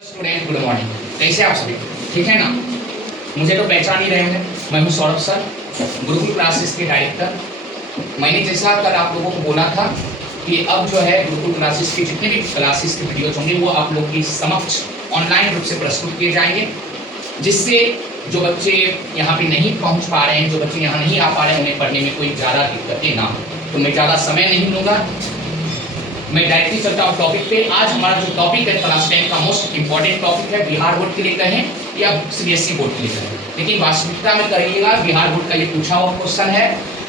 Student good morning. कैसे आप सभी ठीक है ना? मुझे तो पहचान ही रहे हैं, मैं हूं सौरभ सर, गुरुकुल क्लासेस के डायरेक्टर। मैंने जैसा कल आप लोगों को बोला था कि अब जो है गुरुकुल क्लासेस के जितने भी क्लासेस के वीडियोज होंगे वो आप लोग की समक्ष ऑनलाइन रूप से प्रस्तुत किए जाएंगे, जिससे जो बच्चे यहाँ पे नहीं पहुँच पा रहे हैं, जो बच्चे यहाँ नहीं आ पा रहे हैं, उन्हें पढ़ने में कोई ज़्यादा दिक्कतें ना हो। तो मैं ज़्यादा समय नहीं लूँगा, मैं डायरेक्टली चलता हूँ टॉपिक पे। आज हमारा जो टॉपिक है क्लास 10 का मोस्ट इंपॉर्टेंट टॉपिक है, बिहार बोर्ड के लिए कहें या सीबीएसई बोर्ड के लिए कहें, लेकिन वास्तविकता में करिएगा बिहार बोर्ड का ये पूछा हुआ क्वेश्चन है।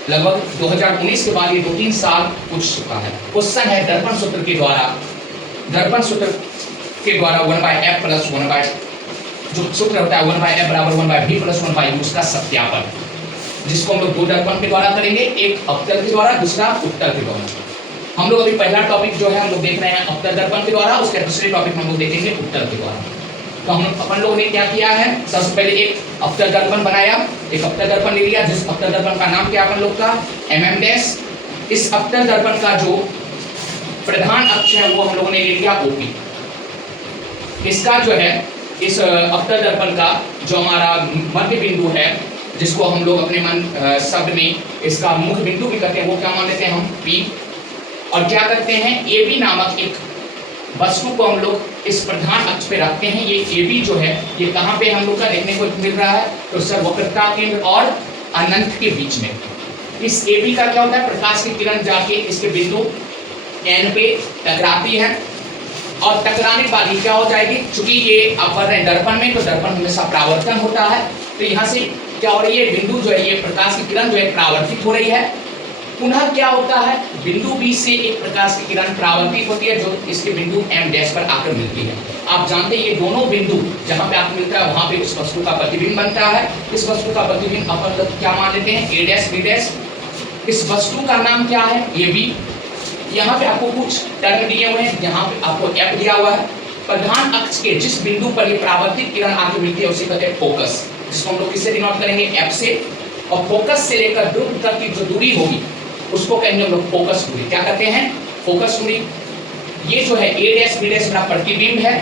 लगभग 2019 के बाद ये 2-3 साल पूछ चुका है। क्वेश्चन है दर्पण सूत्र के द्वारा 1/f प्लस 1 जो सूत्र होता है 1/f बराबर 1/v प्लस 1/u उसका सत्यापन, जिसको हम लोग दो दर्पण के द्वारा करेंगे, एक अवतल के द्वारा, दूसरा उत्तल के द्वारा। हम लोग अभी पहला टॉपिक जो है हम लोग देख रहे हैं अवतल दर्पण के द्वारा, उसके दूसरे टॉपिक हम लोग देखेंगे उत्तल के द्वारा। तो हम अपन लोगों ने क्या किया है, सबसे पहले एक अवतल दर्पण बनाया, एक अवतल दर्पण ले लिया, जिस अवतल दर्पण का नाम क्या अपन लोग का MM'। इस अवतल दर्पण का जो प्रधान अक्ष है वो हम लोगों ने ले लिया OP। इसका जो है इस अवतल दर्पण का जो हमारा मध्य बिंदु है, जिसको हम लोग अपने मन शब्द में इसका मुख्य बिंदु भी कहते हैं, वो क्या मान लेते हैं हम P। और क्या करते हैं, AB नामक एक वस्तु को हम लोग इस प्रधान अक्ष पे रखते हैं। ये AB जो है ये कहाँ पे हम लोग का देखने को मिल रहा है, तो सर वक्रता केंद्र और अनंत के बीच में। इस AB का क्या होता है, प्रकाश की किरण जाके इसके बिंदु N पे टकराती है और टकराने के बाद ये क्या हो जाएगी, चूंकि ये आप पढ़ रहे हैं दर्पण में, तो दर्पण हमेशा परावर्तन होता है, तो यहाँ से क्या हो रही है, बिंदु जो है ये प्रकाश की किरण जो है परावर्तित हो रही है। पुनः क्या होता है, बिंदु B से एक प्रकाश की किरण परावर्तित होती है जो इसके बिंदु M' पर आकर मिलती है। आप जानते हैं ये दोनों बिंदु जहां पे आकर मिलता है वहां पे उस वस्तु का प्रतिबिंब बनता है। इस वस्तु का प्रतिबिंब अपन लोग क्या मान लेते हैं, A', B'। इस वस्तु का नाम क्या है, AB। यहाँ पे आपको कुछ टर्म दिए हुए हैं, यहाँ पे आपको F दिया हुआ है। प्रधान अक्ष के जिस बिंदु पर ये परावर्तित किरण आकर मिलती है उसे कहते हैं फोकस, जिसको हम लोग किससे डिनोट करेंगे, F से। और फोकस से लेकर ध्रुव तक की जो दूरी होगी उसको कहेंगे हम लोग फोकस दूरी। क्या कहते हैं, फोकस दूरी। ये जो है A', B' मेरा प्रतिबिंब है,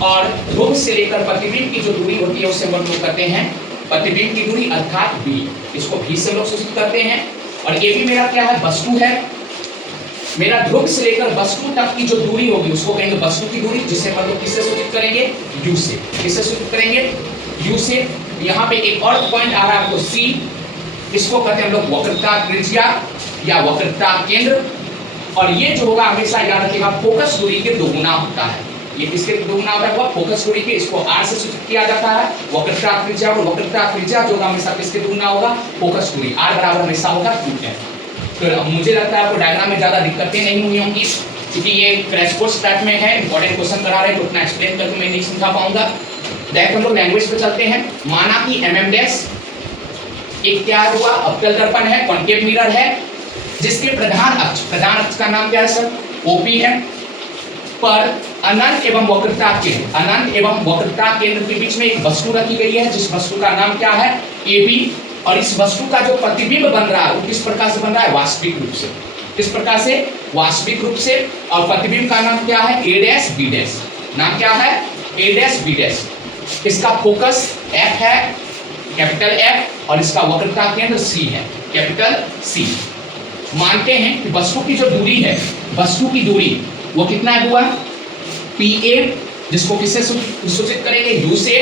और ध्रुव से लेकर प्रतिबिंब की जो दूरी होती है उससे हम लोग करते हैं प्रतिबिंब की दूरी, अर्थात B। इसको V से लोग सूचित करते हैं। और AB मेरा क्या है, वस्तु है। मेरा ध्रुव से लेकर वस्तु तक की जो दूरी होगी उसको कहेंगे वस्तु की दूरी, जिसे हम लोग किससे सूचित करेंगे, U से। किससे सूचित करेंगे, U से। यहाँ पे एक और पॉइंट आ रहा है आपको C, इसको कहते हैं हम लोग वक्रता त्रिज्या या वक्रता केंद्र। और ये जो होगा हमेशा याद रखिएगा फोकस दूरी के दोगुना होता है। ये किसके दोगुना होता है, वो फोकस दूरी के, इसको R से सूचित किया जाता है वक्रता त्रिज्या। और वक्रता त्रिज्या जो होगा हमेशा किसके दोगुना होगा, फोकस दूरी। R बराबर हमेशा होगा 2f। तो मुझे लगता है आपको डायग्राम में ज्यादा दिक्कतें नहीं हुई होंगी, क्योंकि ये क्रैश कोर्स टाइप में है, इंपॉर्टेंट क्वेश्चन करा रहे हैं, तो उतना एक्सप्लेन करके मैं नहीं समझा पाऊंगा। डायरेक्ट हम लोग लैंग्वेज पे चलते हैं। माना कि MM' एक क्या हुआ, अवतल दर्पण है, कॉन्केव मिरर है, जिसके प्रधान अक्ष का नाम क्या है सर, OP है। पर अनंत एवं वक्रता केंद्र के बीच में एक वस्तु रखी गई है, जिस वस्तु का नाम क्या है, AB। और इस वस्तु का जो प्रतिबिंब बन रहा है वो किस प्रकार से बन रहा है, वास्तविक रूप से। किस प्रकार से, वास्तविक रूप से। और प्रतिबिंब का नाम क्या है, A', B'। नाम क्या है, A', B'। इसका फोकस F है, कैपिटल F, और इसका वक्रता केंद्र C है, कैपिटल C। मानते हैं कि वस्तु की जो दूरी है, वस्तु की दूरी वो कितना हुआ, PA, जिसको किससे सूचित करेंगे, U से।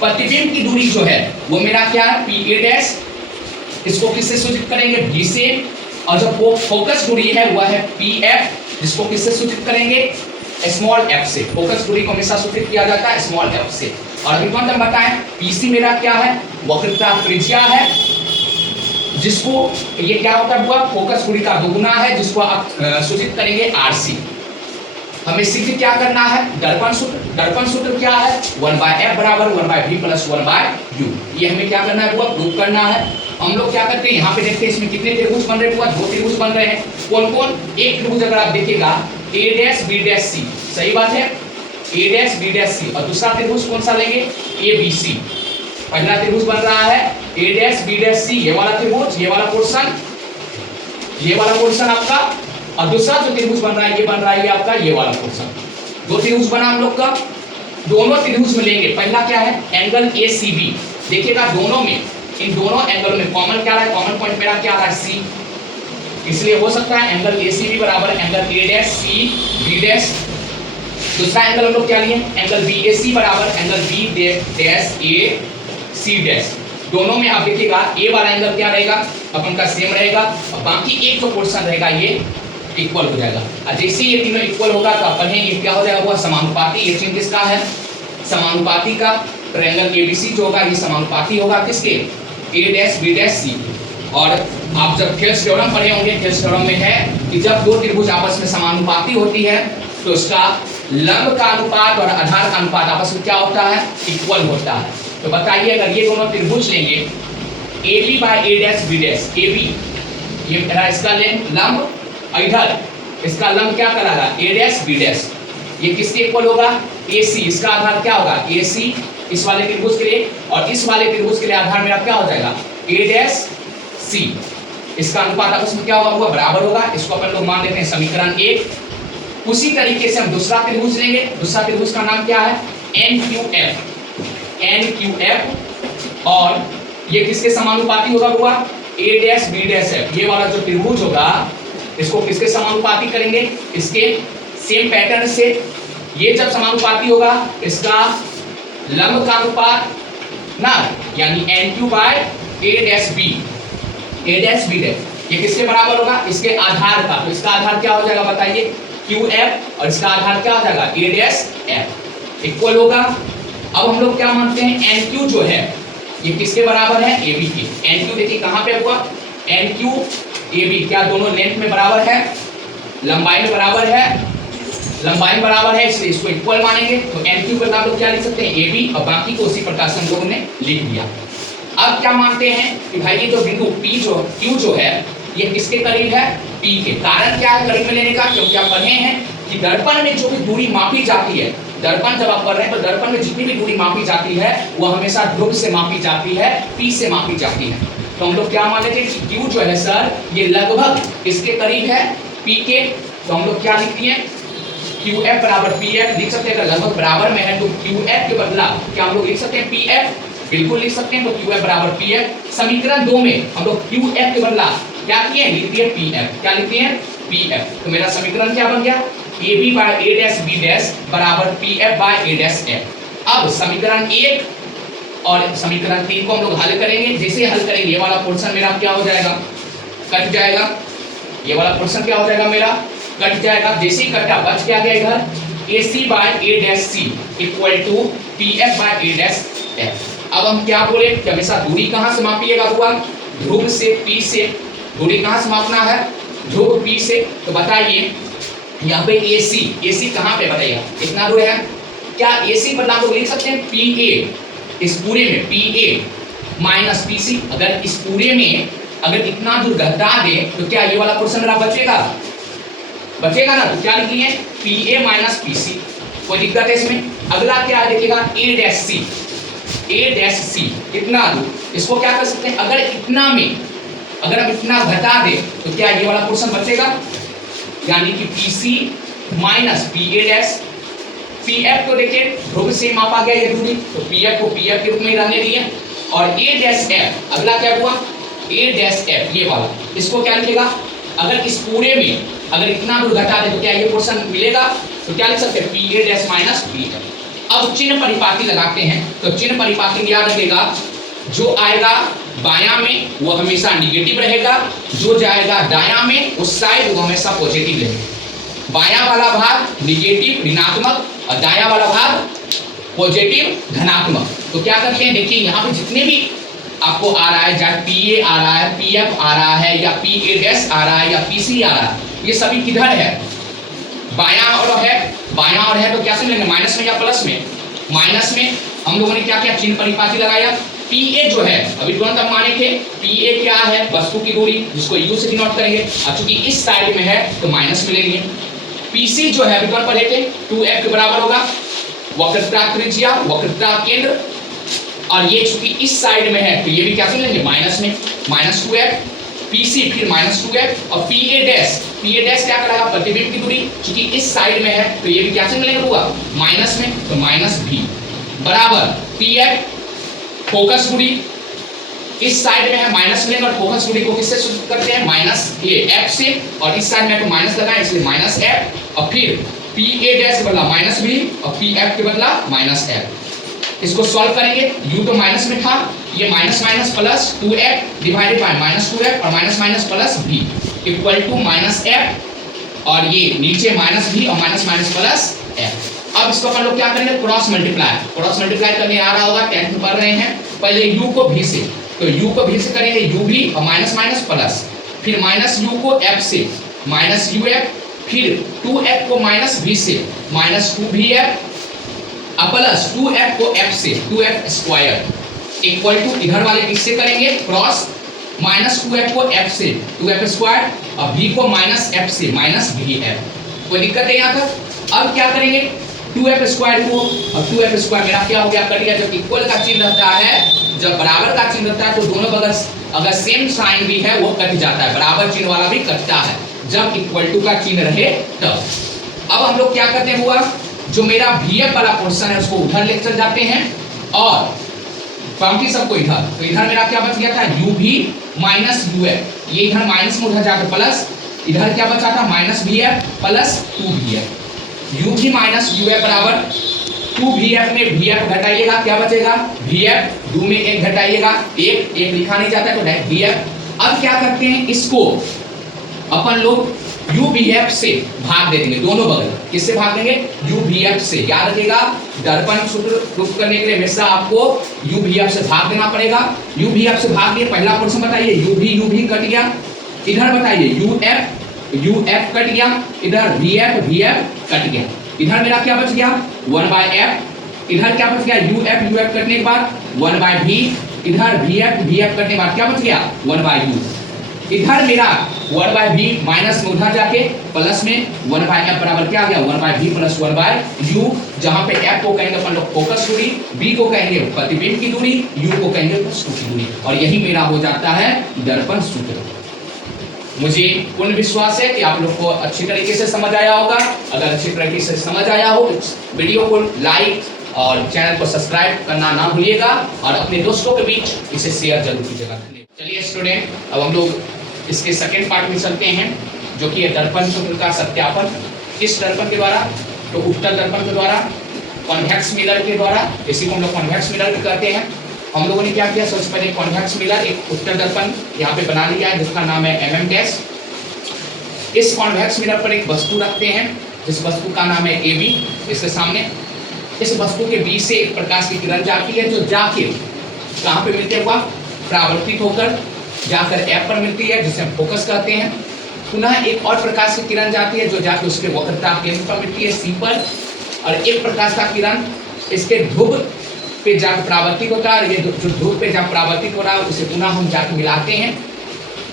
प्रतिबिंब की दूरी जो है वो मेरा क्या है, PA', इसको किससे सूचित करेंगे, B से। और जो फोकस दूरी है वह है PF, जिसको किससे सूचित करेंगे, स्मॉल f से। फोकस दूरी को हमेशा सूचित किया जाता है स्मॉल f से। और अभी कौन हम बताएं, PC मेरा क्या है, वक्रता त्रिज्या है, जिसको ये क्या होता है, हुआ फोकस दूरी का दोगुना है, जिसको आप सूचित करेंगे RC। हमें सीधे क्या करना है, दर्पण सूत्र क्या है, 1/f बराबर 1/v प्लस 1/u। ये हमें क्या करना है, वो प्रूव करना है। हम लोग क्या करते हैं, यहाँ पे देखते हैं इसमें कितने त्रिभुज बन रहे हैं, दो त्रिभुज बन रहे हैं। कौन कौन, एक त्रिभुज अगर आप देखिएगा A', B', C, सही बात है, A', B', C। और दूसरा त्रिभुज कौन सा लेंगे, ABC। पहला त्रिभुज बन रहा है A', B', C, ये वाला त्रिभुज, ये वाला पोर्शन आपका। और दूसरा जो त्रिभुज बन रहा है ये बन रहा है आपका ये वाला पोर्शन। दो त्रिभुज बना हम लोग का, दोनों त्रिभुज में लेंगे, पहला क्या है एंगल ACB, देखिएगा दोनों में, इन दोनों एंगल में कॉमन क्या रहा है, कॉमन पॉइंट मेरा क्या रहा है C, इसलिए हो सकता है एंगल ACB बराबर एंगल A'CB'। दूसरा एंगल हम लोग क्या लिए, एंगल BAC बराबर एंगल B'AC'। दोनों में आप देखिएगा ए वाला एंगल क्या रहेगा अपन का सेम रहेगा, और बाकी एक जो पोर्शन रहेगा ये इक्वल हो जाएगा। और जैसे ये तीनों इक्वल होगा तो अपन ये क्या हो जाएगा, वो समानुपाती। ये चिन्ह किसका है, समानुपाती का। ट्रायंगल ABC जो होगा ये समानुपाती होगा किसके, A'B'C। और आप जब थेल्स थ्योरम पढ़े होंगे, थेल्स थ्योरम में है कि जब दो त्रिभुज आपस में समानुपाती होती है तो उसका लंब का अनुपात और आधार का अनुपात आपस में क्या होता है, इक्वल होता है। तो बताइए अगर ये दोनों त्रिभुज लेंगे AB बाय A'B', AB ये मेरा इसका लंब, इधर इसका लंब क्या कहलाएगा A'B', ये किसके इक्वल होगा, AC। इसका आधार क्या होगा AC इस वाले त्रिभुज के लिए, और इस वाले त्रिभुज के लिए आधार मेरा क्या हो जाएगा A'C। इसका अनुपात आपस में क्या होगा, वो बराबर होगा। इसको अपन लोग मान लेते हैं समीकरण 1। उसी तरीके से हम दूसरा त्रिभुज लेंगे, दूसरा त्रिभुज का नाम क्या है NQF, और ये किसके समानुपाती होगा हुआ A'B'F। ये वाला जो त्रिभुज होगा इसको किसके समानुपाती करेंगे, इसके सेम पैटर्न से। ये जब समानुपाती होगा इसका लंब का अनुपात ना, यानी NQ बाय A'B', ये किसके बराबर होगा, इसके आधार का। तो इसका आधार क्या हो जाएगा बताइए QF, और इसका आधार क्या हो जाएगा A'F, इक्वल होगा। अब हम लोग क्या मानते हैं NQ जो है ये किसके बराबर है, AB की। NQ देखिए कहाँ पे हुआ, NQ AB क्या दोनों लेंथ में बराबर है, लंबाई में बराबर है, लंबाई बराबर है, इसलिए इसको इक्वल मानेंगे। तो NQ का हम लोग क्या लिख सकते हैं AB, और बाकी को उसी प्रकार से हम लोगों ने लिख दिया। अब क्या मानते हैं कि भाई ये जो बिंदु Q जो है ये किसके करीब है, P के। कारण क्या है करीब में लेने का, क्योंकि आप पढ़े हैं कि दर्पण में जो भी दूरी मापी जाती है, दर्पण जब आप पढ़ रहे हैं तो दर्पण में जितनी भी दूरी मापी जाती है वो हमेशा ध्रुव से मापी जाती है, P से मापी जाती है। तो हम लोग क्या मान लेते हैं कि Q जो है सर ये लगभग किसके करीब है, P के। तो हम लोग क्या लिखते हैं QF बराबर PF लिख सकते हैं। अगर लगभग बराबर में है तो QF के बदला क्या हम लोग लिख सकते हैं PF, बिल्कुल लिख सकते हैं। तो QF बराबर PF। समीकरण 2 में हम लोग QF के बदला क्या किए, लिख दिए PF। क्या लिखते हैं PF। तो मेरा समीकरण क्या बन गया, AB बाय A'B' बराबर PF बाय A'F। अब समीकरण 1 और समीकरण 3 को हम लोग हल करेंगे। जैसे हल करेंगे ये वाला पोर्शन मेरा क्या हो जाएगा, कट जाएगा। ये वाला पोर्शन क्या हो जाएगा मेरा, कट जाएगा। जैसे ही कटा बच क्या गया इधर AC by A'C equal to PF by A'F। अब हम क्या बोले कि हमेशा दूरी कहाँ से मापिएगा हुआ, ध्रुव से P से। दूरी कहाँ से मापना है, ध्रुव P से। तो बताइए यहाँ पे AC कहाँ पे बताइएगा, इतना दूर है। क्या AC बदला तो लिख सकते हैं PA, इस पूरे में PA माइनस PC। अगर इस पूरे में अगर इतना दूर घटा दे तो क्या ये वाला पोर्शन मेरा बचेगा ना। तो क्या लिखिए PA माइनस PC, कोई दिक्कत है इसमें। अगला क्या देखिएगा A'C इतना दूर, इसको क्या कर सकते हैं, अगर इतना में अगर हम इतना घटा दे तो क्या ये वाला पोर्शन बचेगा, यानी कि PC माइनस PA'। PF को देखिए ध्रुव से मापा गया ये दूरी, तो PF को PF के रूप में रहने दिए। और A'F अगला क्या हुआ A'F ये वाला, इसको क्या लिखेगा, अगर इस पूरे में अगर इतना दूर घटा दे तो क्या ये पोर्शन मिलेगा। तो क्या लिख सकते हैं PA' माइनस PF। अब चिन्ह परिपाटी लगाते हैं। तो चिन्ह परिपाटी याद रखिएगा, जो आएगा बायां में वो हमेशा निगेटिव रहेगा, जो जाएगा दायां में उस साइड वो हमेशा पॉजिटिव रहेगा। बायां वाला भाग निगेटिव ऋणात्मक और दायां वाला भाग पॉजिटिव धनात्मक। तो क्या करते हैं देखिए यहाँ पे जितने भी आपको आ रहा है, चाहे PA आ रहा है, PF आ रहा है, या PA' आ रहा है, या PC आ रहा है, ये सभी किधर है, बायां और है। तो क्या समझेंगे माइनस में या प्लस में, माइनस में। हम लोगों ने क्या किया, चिन्ह परिपाटी लगाया। PA जो है अभी तुरंत हम माने थे, PA क्या है, वस्तु की दूरी जिसको U से डिनोट करेंगे, और चूंकि इस साइड में है तो माइनस में लेंगे। PC जो है अभी तुरंत पढ़े थे 2F के बराबर होगा, वक्रता त्रिज्या, वक्रता केंद्र। और ये चूंकि इस साइड में है तो ये भी क्या लेंगे माइनस में, -2F। PC फिर -2F और PA' पी ए डैश क्या कहलाएगा, प्रतिबिंब की दूरी, क्योंकि इस साइड में है तो ये भी क्या से मिलेगा होगा, माइनस में, तो माइनस भी बराबर पी एफ फोकस दूरी, इस साइड में है माइनस मिलेगा, और फोकस दूरी को किससे सूचित करते हैं, माइनस ये एफ से, और इस साइड में तो माइनस लगा है इसलिए माइनस एफ, और फिर पी ए डैश के बदला माइनस बी और पी एफ के बदला माइनस एफ। इसको सॉल्व करेंगे, u तो माइनस में था, ये minus minus plus 2f divided by minus 2f और minus minus plus v equal to minus f, और ये नीचे माइनस v और माइनस माइनस प्लस f। अब इसको अपन लोग क्या करेंगे, क्रॉस मल्टीप्लाई करने आ रहा होगा, 10th में पढ़ रहे हैं। पहले u को v से, तो u को v से करेंगे uv और माइनस माइनस प्लस, फिर माइनस u को f से माइनस uf, फिर 2f को माइनस v से माइनस 2vf प्लस 2f को f से 2f स्क्वायर इक्वल टू इधर वाले किससे करेंगे क्रॉस, माइनस 2f को f से 2f स्क्वायर और v को माइनस f से माइनस vf। कोई दिक्कत है यहाँ तक? अब क्या करेंगे, 2f स्क्वायर को और 2f स्क्वायर मेरा क्या हो गया, कट गया। जब इक्वल का चिन्ह रहता है, जब बराबर का चिन्ह रहता है तो दोनों बगल अगर सेम साइन भी है वो कट जाता है, बराबर चिन्ह वाला भी कटता है जब इक्वल टू का चिन्ह रहे तब। अब हम लोग क्या करते हैं हुआ, जो मेरा vf वाला पोर्शन है उसको उधर लेकर चल जाते हैं और बाकी सबको इधर, तो इधर मेरा क्या बच गया था uv माइनस uf, ये इधर माइनस में उधर जाकर प्लस, इधर क्या बचा था minus vf plus 2vf, uv minus uf बराबर 2vf में vf घटाइएगा क्या बचेगा, vf 2 में 1 घटाइएगा, एक लिखा नहीं जाता तो vf। अब क्या करते हैं, इसको अपन लोग UVF से भाग दे देंगे, दोनों बगल किससे भाग देंगे, UVF से। याद रखिएगा दर्पण सूत्र प्रूफ करने के लिए हमेशा आपको UVF से भाग देना पड़ेगा। UVF से भाग दिए, पहला क्वेश्चन बताइए UV कट गया, इधर बताइए UF कट गया, इधर VF कट गया, इधर मेरा क्या बच गया 1/f, इधर क्या बच गया UF कटने के बाद 1/v, इधर VF कटने के बाद क्या बच गया 1/u, इधर मेरा 1/v माइनस में उधर जाके प्लस में 1/f बराबर क्या आ गया 1/v प्लस 1/u, जहां पे f को कहेंगे अपन लोग फोकस दूरी, b को कहेंगे प्रतिबिंब की दूरी, u को कहेंगे वस्तु की दूरी, और यही मेरा हो जाता है दर्पण सूत्र। मुझे पूर्ण विश्वास है कि आप लोग को अच्छी तरीके से समझ आया होगा। अगर अच्छी तरीके से समझ आया हो तो वीडियो को लाइक और चैनल को सब्सक्राइब करना ना भूलिएगा और अपने दोस्तों के बीच इसे शेयर जरूर कीजिएगा। चलिए स्टूडेंट, अब हम लोग इसके सेकेंड पार्ट में चलते हैं, जो कि है दर्पण सूत्र का सत्यापन। किस दर्पण के द्वारा, तो उत्तल दर्पण के द्वारा, कॉन्वेक्स मिरर के द्वारा, इसी को हम लोग कॉन्वेक्स मिरर भी कहते हैं। हम लोगों ने क्या किया, सबसे पहले कॉन्वेक्स मिरर एक उत्तल दर्पण यहाँ पे बना लिया है जिसका नाम है MM डैश। इस कॉन्वेक्स मिरर पर एक वस्तु रखते हैं जिस वस्तु का नाम है AB, इसके सामने। इस वस्तु के बीच से एक प्रकाश की किरण जाती है जो जाके कहाँ पे मिलते हुआ, परावर्तित होकर जाकर F पर मिलती है जिसे हम फोकस कहते हैं। पुनः एक और प्रकाश की किरण जाती है जो जाकर उसके वक्रता केंद्र पर मिलती है C पर, और एक प्रकाश का किरण इसके ध्रुव पे जाकर परावर्तित होता है, और ये जो ध्रुव पे जब परावर्तित हो रहा है उसे पुनः हम जाकर मिलाते हैं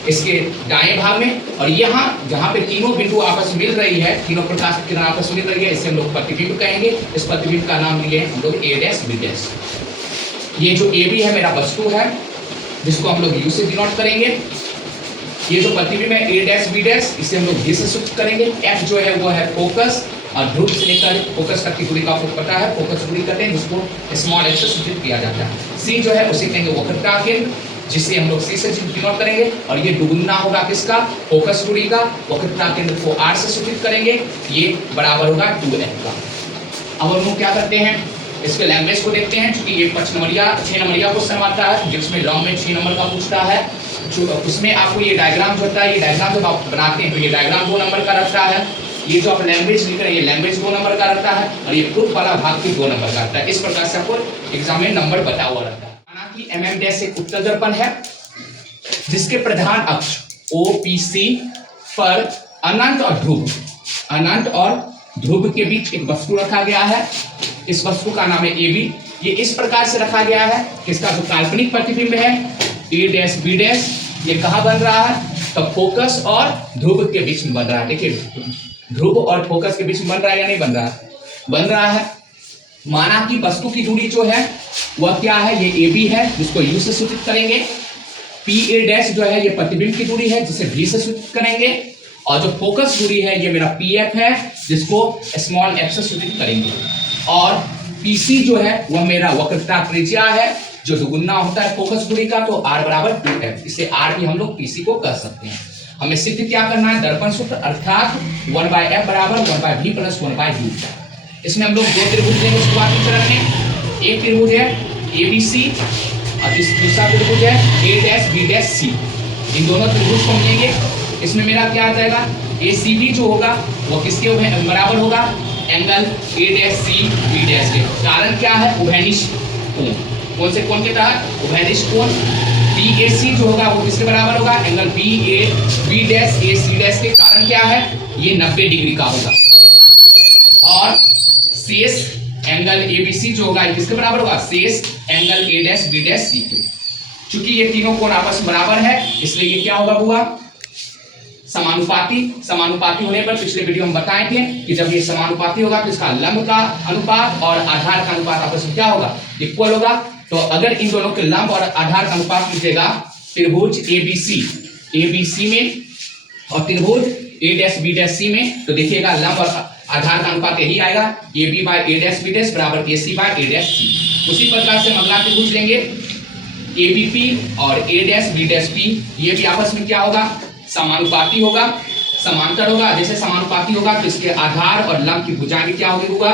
इसके दाएं भाग में, और यहाँ जहाँ पे तीनों बिंदु आपस मिल रही है, तीनों प्रकाश की किरण आपस मिल रही है, इसे हम लोग प्रतिबिंब कहेंगे। इस प्रतिबिंब का नाम लिए हम लोग A डैश B डैश। ये जो AB है मेरा वस्तु है जिसको हम लोग U से डिनोट करेंगे। ये जो प्रतिबिंब है A डैश B डैश, इसे हम लोग V से सूचित करेंगे। F जो है वो है फोकस, और ध्रुव से लेकर फोकस तक की दूरी का आपको पता है, फोकस दूरी कहते हैं जिसको स्मॉल f से सूचित किया जाता है। C जो है उसे कहेंगे वक्रता केंद्र, जिसे हम लोग C से डिनोट करेंगे, और ये दुगुना होगा किसका, फोकस दूरी का। वक्रता केंद्र को R से सूचित करेंगे, ये बराबर होगा 2f का। अब हम लोग क्या करते हैं, इसके लैंग्वेज को देखते हैं, क्योंकि ये 6 नंबरिया क्वेश्चन आता है जिसमें लॉन्ग में 6 नंबर का पूछता है। उसमें आपको ये डायग्राम जो होता है, ये डायग्राम जब आप बनाते हैं तो ये डायग्राम 2 नंबर का रहता है। ये जो आप लैंग्वेज लिख रहे हैं ये लैंग्वेज 2 नंबर का रहता है, और ये प्रूफ वाला भाग भी 2 नंबर का रहता है। इस प्रकार से आपको एग्जाम में नंबर बता हुआ रहता है। माना कि MM डैश एक उत्तल दर्पण है जिसके प्रधान अक्ष OPC पर अनंत और ध्रुव के बीच एक वस्तु रखा गया है। इस वस्तु का नाम है AB। ये इस प्रकार से रखा गया है कि इसका जो काल्पनिक प्रतिबिंब है A डैश B डैश, ये कहाँ बन रहा है, तो फोकस और ध्रुव के बीच में बन रहा है। देखिए ध्रुव और फोकस के बीच में बन रहा है या नहीं बन रहा है, बन रहा है। माना कि वस्तु की दूरी जो है वह क्या है, ये AB है जिसको U से सूचित करेंगे। PA डैश जो है ये प्रतिबिंब की दूरी है जिसे V से सूचित करेंगे, और जो फोकस दूरी है ये मेरा PF है, जिसको स्मॉल f से सूचित करेंगे। और PC जो है वह मेरा वक्रता त्रिज्या है, जो दुगुना होता है फोकस दूरी का, तो R बराबर 2f, इसे R भी हम लोग PC को कह सकते हैं। हमें सिद्ध क्या करना है, दर्पण सूत्र, अर्थात 1/f बराबर 1/v प्लस 1/u। इसमें हम लोग दो त्रिभुज लेंगे शुरुआती चरण में। एक त्रिभुज है ABC और दूसरा त्रिभुज है A', B', C। इन दोनों त्रिभुज को मिलेंगे। इसमें मेरा क्या आ जाएगा, ACB जो होगा वो किसके बराबर होगा, एंगल A', B' के। कारण क्या है, उभयनिष्ठ कोण। कौन से कोण के तहत, उभयनिष्ठ कोण। BAC जो होगा वो किसके बराबर होगा, एंगल BAC' के। कारण क्या है, ये 90 डिग्री का होगा। और शेष एंगल ABC जो होगा किसके बराबर होगा, शेष एंगल A', B', C के। चूंकि ये तीनों कोण आपस में बराबर है, इसलिए ये क्या होगा हुआ, समानुपाती होने पर पिछले वीडियो में बताए थे कि जब ये समानुपाती होगा तो इसका लंब का अनुपात और आधार का अनुपात आपस में क्या होगा, इक्वल होगा। तो अगर इन दोनों के लंब और आधार का अनुपात मिलेगा त्रिभुज ABC में और त्रिभुज A', B', में, तो देखिएगा लंब और आधार का अनुपात यही आएगा, AB/A', B' बराबर AC/A', C। उसी प्रकार से हम अगला त्रिभुज लेंगे ABP और A', B', ये भी आपस में क्या होगा, समानुपाती होगा, समांतर होगा। जैसे समानुपाती होगा तो इसके आधार और लंब की भुजाएं भी क्या होगा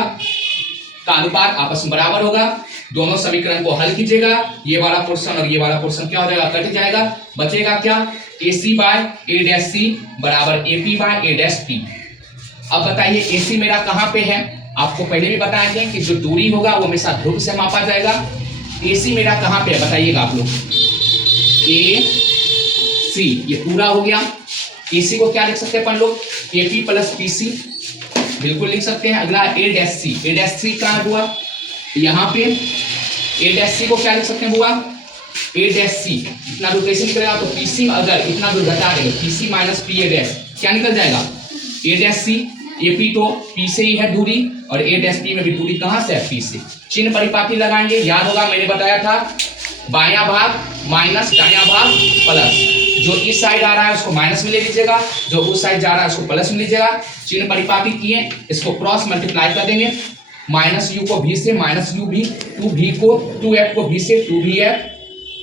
का अनुपात आपस में बराबर होगा। दोनों समीकरण को हल कीजिएगा, ये वाला पोर्शन और ये वाला पोर्शन क्या हो जाएगा, कट जाएगा। बचेगा क्या, AC/A', बराबर AP/A'। अब बताइए AC मेरा कहाँ पे है, आपको पहले भी बताए थे कि जो दूरी होगा वो हमेशा ध्रुव से मापा जाएगा। AC मेरा कहाँ पे है बताइएगा आप लोग, AC ये पूरा हो गया। AC को क्या लिख सकते हैं अपन लोग, AP प्लस PC, बिल्कुल लिख सकते हैं। अगला A', कहाँ हुआ, यहाँ पे A', को क्या लिख सकते हैं हुआ, A', इतना दूर कैसे निकलेगा, तो PC अगर इतना दूर घटा देंगे, PC माइनस PA' क्या निकल जाएगा, A', AP तो P से ही है दूरी, और A', में भी दूरी कहाँ से है, P से। चिन्ह परिपाटी लगाएंगे, याद होगा मैंने बताया था, बायां भाग माइनस दायां भाग प्लस। जो इस साइड आ रहा है उसको माइनस में ले लीजिएगा, जो उस साइड जा रहा है उसको प्लस में लीजिएगा। चिन्ह परिपाटी किए, इसको क्रॉस मल्टीप्लाई कर देंगे, माइनस u को v से माइनस u भी, 2v को 2f को v से 2vf,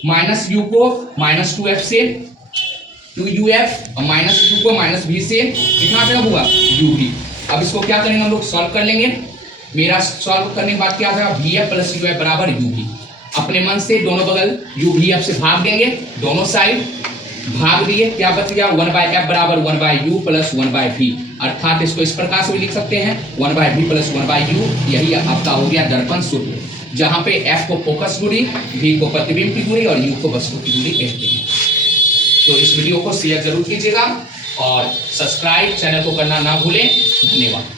माइनस u को माइनस 2f से 2uf, और माइनस u को माइनस v से कितना जगह हुआ, uv। अब इसको क्या करेंगे हम लोग, सॉल्व कर लेंगे। मेरा सॉल्व करने के बाद क्या आ जाएगा, vf प्लस uf बराबर uv। अपने मन से दोनों बगल uvf से भाग देंगे, दोनों साइड भाग दिए, क्या बच गया, 1/f बराबर 1/u प्लस 1/v। अर्थात इसको इस प्रकार से भी लिख सकते हैं, 1/v प्लस 1/u। यही आपका हो गया दर्पण सूत्र, जहां पे f को फोकस दूरी, v को प्रतिबिंब की दूरी और u को वस्तु की दूरी कहते हैं। तो इस वीडियो को शेयर जरूर कीजिएगा और सब्सक्राइब चैनल को करना ना भूलें। धन्यवाद।